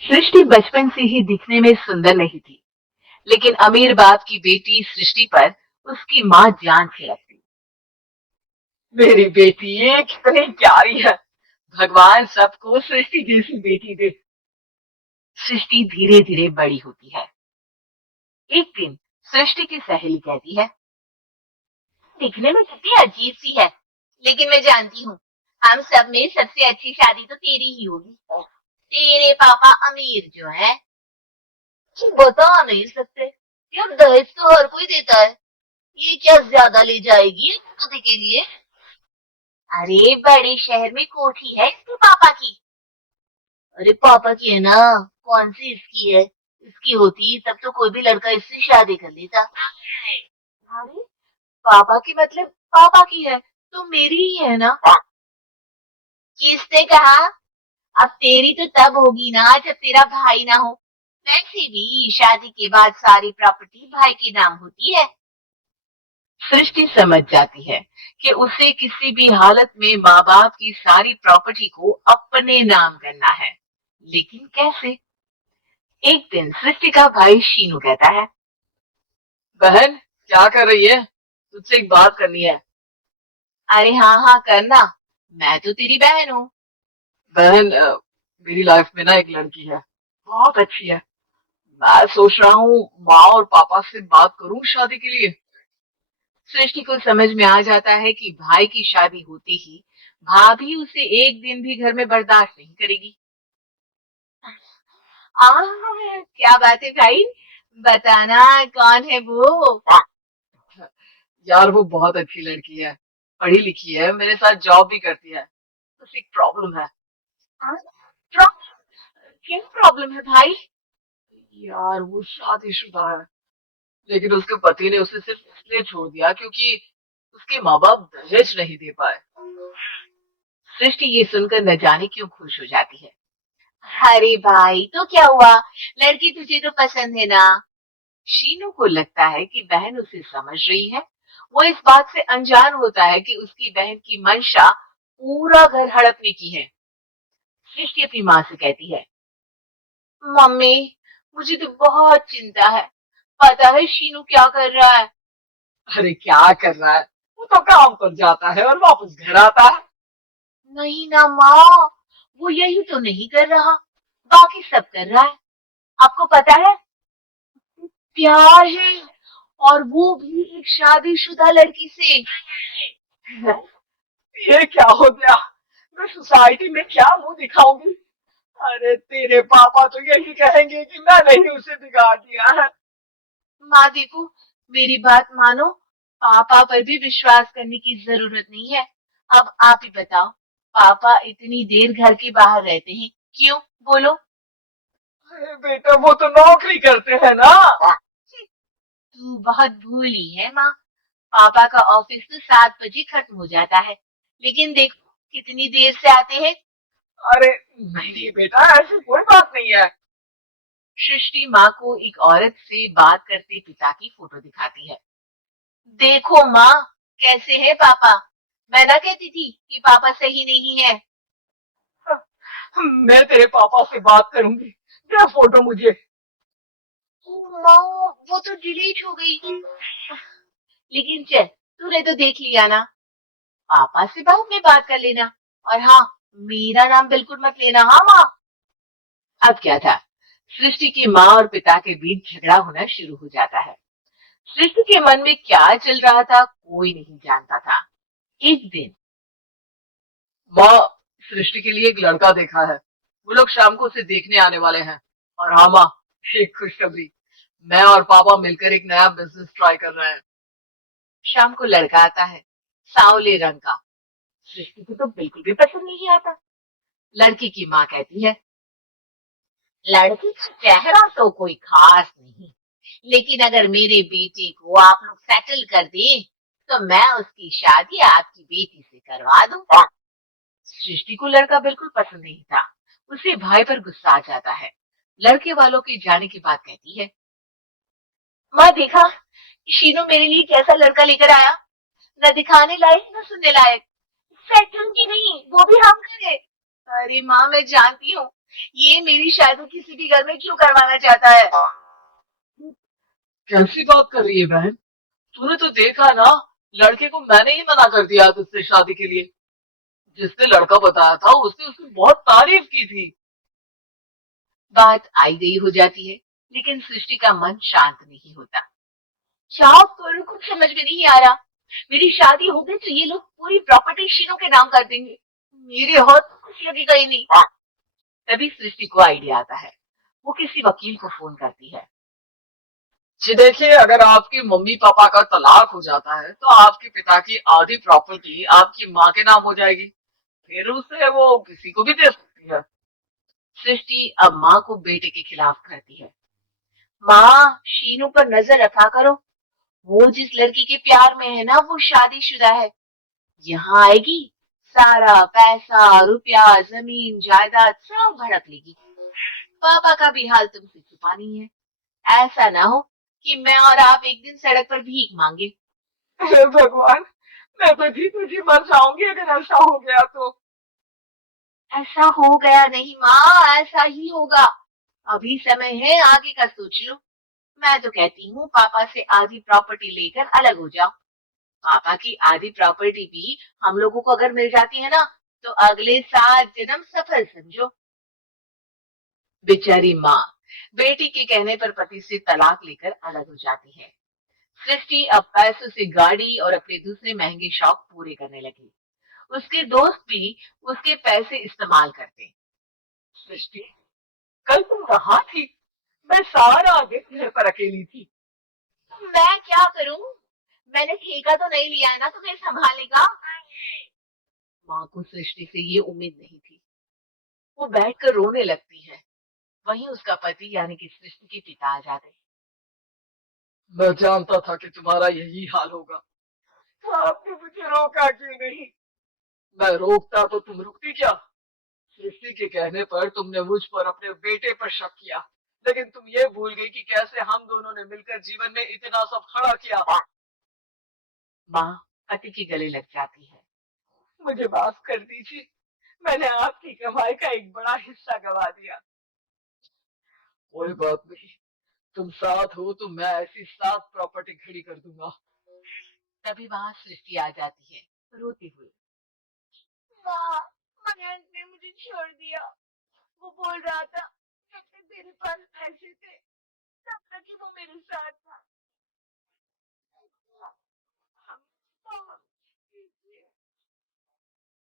सृष्टि बचपन से ही दिखने में सुंदर नहीं थी, लेकिन अमीर बाप की बेटी सृष्टि पर उसकी माँ जान से लगती। मेरी बेटी ये कितनी प्यारी है। भगवान सबको सृष्टि जैसी बेटी दे। सृष्टि धीरे धीरे बड़ी होती है। एक दिन सृष्टि की सहेली कहती है, दिखने में कितनी अजीब सी है, लेकिन मैं जानती हूँ हम सब में सबसे अच्छी शादी तो तेरी ही होगी। तेरे पापा अमीर जो है, बता नहीं सकते यार, दहेज तो हर कोई देता है। ये क्या ज्यादा ले जाएगी शादी के लिए? अरे बड़े शहर में कोठी है इसके पापा की। अरे पापा की है ना, कौन सी इसकी है? इसकी होती तब तो कोई भी लड़का इससे शादी कर लेता। अरे पापा की मतलब पापा की है तो मेरी ही है ना? किसने कहा? अब तेरी तो तब होगी ना जब तेरा भाई ना हो। वैसे भी शादी के बाद सारी प्रॉपर्टी भाई के नाम होती है। सृष्टि समझ जाती है कि उसे किसी भी हालत में माँ बाप की सारी प्रॉपर्टी को अपने नाम करना है, लेकिन कैसे? एक दिन सृष्टि का भाई शीनू कहता है, बहन क्या कर रही है? तुझसे एक बात करनी है। अरे हाँ हाँ करना, मैं तो तेरी बहन हूँ। बहन मेरी लाइफ में ना एक लड़की है, बहुत अच्छी है। मैं सोच रहा हूँ माँ और पापा से बात करूं शादी के लिए। सृष्टि को समझ में आ जाता है कि भाई की शादी होते ही भाभी उसे एक दिन भी घर में बर्दाश्त नहीं करेगी। आ, क्या बात है भाई, बताना कौन है वो? यार वो बहुत अच्छी लड़की है, पढ़ी लिखी है, मेरे साथ जॉब भी करती है। बस एक प्रॉब्लम है। हाँ, क्या प्रॉब्लम है भाई? यार वो शादीशुदा है, लेकिन उसके पति ने उसे सिर्फ इसलिए छोड़ दिया क्योंकि उसके माँ बाप दहेज नहीं दे पाए। सृष्टि ये सुनकर न जाने क्यों खुश हो जाती है। अरे भाई तो क्या हुआ, लड़की तुझे तो पसंद है ना? शीनू को लगता है कि बहन उसे समझ रही है। वो इस बात से अनजान होता है कि उसकी बहन की मंशा पूरा घर हड़पने की है। सृष्टि अपनी माँ से कहती है, मम्मी मुझे तो बहुत चिंता है। पता है शीनू क्या कर रहा है? अरे क्या कर रहा है? वो तो काम पर जाता है और वापस घर आता है। नहीं ना माँ, वो यही तो नहीं कर रहा, बाकी सब कर रहा है। आपको पता है, प्यार है, और वो भी एक शादीशुदा लड़की से। ये क्या हो गया? मैं सोसाइटी में क्या मुंह दिखाऊंगी? अरे तेरे पापा तो यही कहेंगे कि मैंने ही उसे बिगाड़ दिया है। माँ देखो, मेरी बात मानो, पापा पर भी विश्वास करने की जरूरत नहीं है। अब आप ही बताओ, पापा इतनी देर घर के बाहर रहते हैं क्यों? बोलो। अरे बेटा वो तो नौकरी करते हैं ना। तू बहुत भूली है माँ, पापा का ऑफिस तो 7 बजे खत्म हो जाता है, लेकिन देखो कितनी देर से आते हैं। अरे नहीं नहीं बेटा, ऐसी कोई बात नहीं है। सृष्टि माँ को एक औरत से बात करते पिता की फोटो दिखाती है। देखो माँ, कैसे है पापा? मैं ना कहती थी कि पापा सही नहीं है। मैं तेरे पापा से बात करूंगी, दे फोटो मुझे। माँ वो तो डिलीट हो गई। लेकिन चल, तूने तो देख लिया ना, पापा से बाद में बात कर लेना। और हाँ, मेरा नाम बिल्कुल मत लेना, हाँ माँ। अब क्या था, सृष्टि की माँ और पिता के बीच झगड़ा होना शुरू हो जाता है। सृष्टि के मन में क्या चल रहा था कोई नहीं जानता था। एक दिन, माँ सृष्टि के लिए एक लड़का देखा है, वो लोग शाम को उसे देखने आने वाले हैं। और हाँ माँ, एक खुशखबरी, मैं और पापा मिलकर एक नया बिजनेस ट्राई कर रहे हैं। शाम को लड़का आता है, सांवले रंग का। सृष्टि को तो बिल्कुल भी पसंद नहीं आता। लड़की की माँ कहती है, लड़की का चेहरा तो कोई खास नहीं, लेकिन अगर मेरे बेटे को आप लोग सेटल कर दे तो मैं उसकी शादी आपकी बेटी से करवा दूंगा। सृष्टि को लड़का बिल्कुल पसंद नहीं था। उसे भाई पर गुस्सा आ जाता है। लड़के वालों के जाने की बात कहती है, माँ देखा, शीनू मेरे लिए कैसा लड़का लेकर आया, न दिखाने लायक न सुनने लायक। सेटल की नहीं, वो भी हम करे। अरे माँ मैं जानती हूँ, ये मेरी शादी किसी भी घर में क्यों करवाना चाहता है? कैसी बात कर रही है बहन? तूने तो देखा ना, लड़के को मैंने ही मना कर दिया तुझसे शादी के लिए। जिसने लड़का बताया था उसने उसकी बहुत तारीफ की थी। बात आई गई हो जाती है, लेकिन सृष्टि का मन शांत नहीं होता। क्या करूं, कुछ समझ में नहीं आ रहा। मेरी शादी हो गई तो ये लोग पूरी प्रॉपर्टी शीनों के नाम कर देंगे। मेरे हाथ कुछ लगेगा ही नहीं। तभी सृष्टि को आइडिया आता है। वो किसी वकील को फोन करती है। जी देखिए, अगर आपकी मम्मी पापा का तलाक हो जाता है तो आपके पिता की आधी प्रॉपर्टी आपकी माँ के नाम हो जाएगी। फिर उसे वो किसी को भी दे सकती है। सृष्टि अब माँ को बेटे के खिलाफ करती है। माँ, शीनू पर नजर रखा करो। वो जिस लड़की के प्यार में है ना, वो शादीशुदा है। यहाँ आएगी, सारा पैसा, रुपया, जमीन, जायदाद सब भड़क लेगी। पापा का भी हाल तुमसे छुपा नहीं है। ऐसा ना हो कि मैं और आप एक दिन सड़क पर भीख मांगे। हे भगवान, मैं तो जी तुझी मर जाऊंगी अगर ऐसा हो गया तो। ऐसा हो गया नहीं माँ, ऐसा ही होगा। अभी समय है, आगे का सोच लो। मैं तो कहती हूँ पापा से आधी प्रॉपर्टी लेकर अलग हो जाओ। पापा की आधी प्रॉपर्टी भी हम लोगों को अगर मिल जाती है ना, तो अगले 7 जन्म सफल समझो। बेचारी माँ बेटी के कहने पर पति से तलाक लेकर अलग हो जाती है। सृष्टि अब पैसों से गाड़ी और अपने दूसरे महंगे शौक पूरे करने लगी। उसके दोस्त भी उसके पैसे इस्तेमाल करते। सृष्टि, कल तुम कहाँ थी? मैं सारा दिन घर पर अकेली थी। मैं क्या करूं? मैंने ठेका तो नहीं लिया ना, तुम्हें संभालेगा। माँ को सृष्टि से ये उम्मीद नहीं थी। वो बैठकर रोने लगती है। वहीं उसका पति यानी कि सृष्टि के पिता आ जाते। मैं जानता था कि तुम्हारा यही हाल होगा। तो आपने मुझे रोका क्यों नहीं? मैं रोकता तो तुम रुकती क्या? सृष्टि के कहने पर तुमने मुझ पर अपने बेटे पर शक किया, लेकिन तुम ये भूल गई कि कैसे हम दोनों ने मिलकर जीवन में इतना सब खड़ा किया। माँ पति के गले लग जाती है। मुझे माफ कर दीजिए, मैंने आपकी कमाई का एक बड़ा हिस्सा गवा दिया। कोई बात नहीं, तुम साथ हो तो मैं ऐसी 7 प्रॉपर्टी खड़ी कर दूंगा। तभी वहां सृष्टि आ जाती है, रोती हुई। माँ, मयंक ने मुझे छोड़ दिया। वो बोल रहा था जब तक मेरे पास पैसे थे तब तक ही वो मेरे साथ था।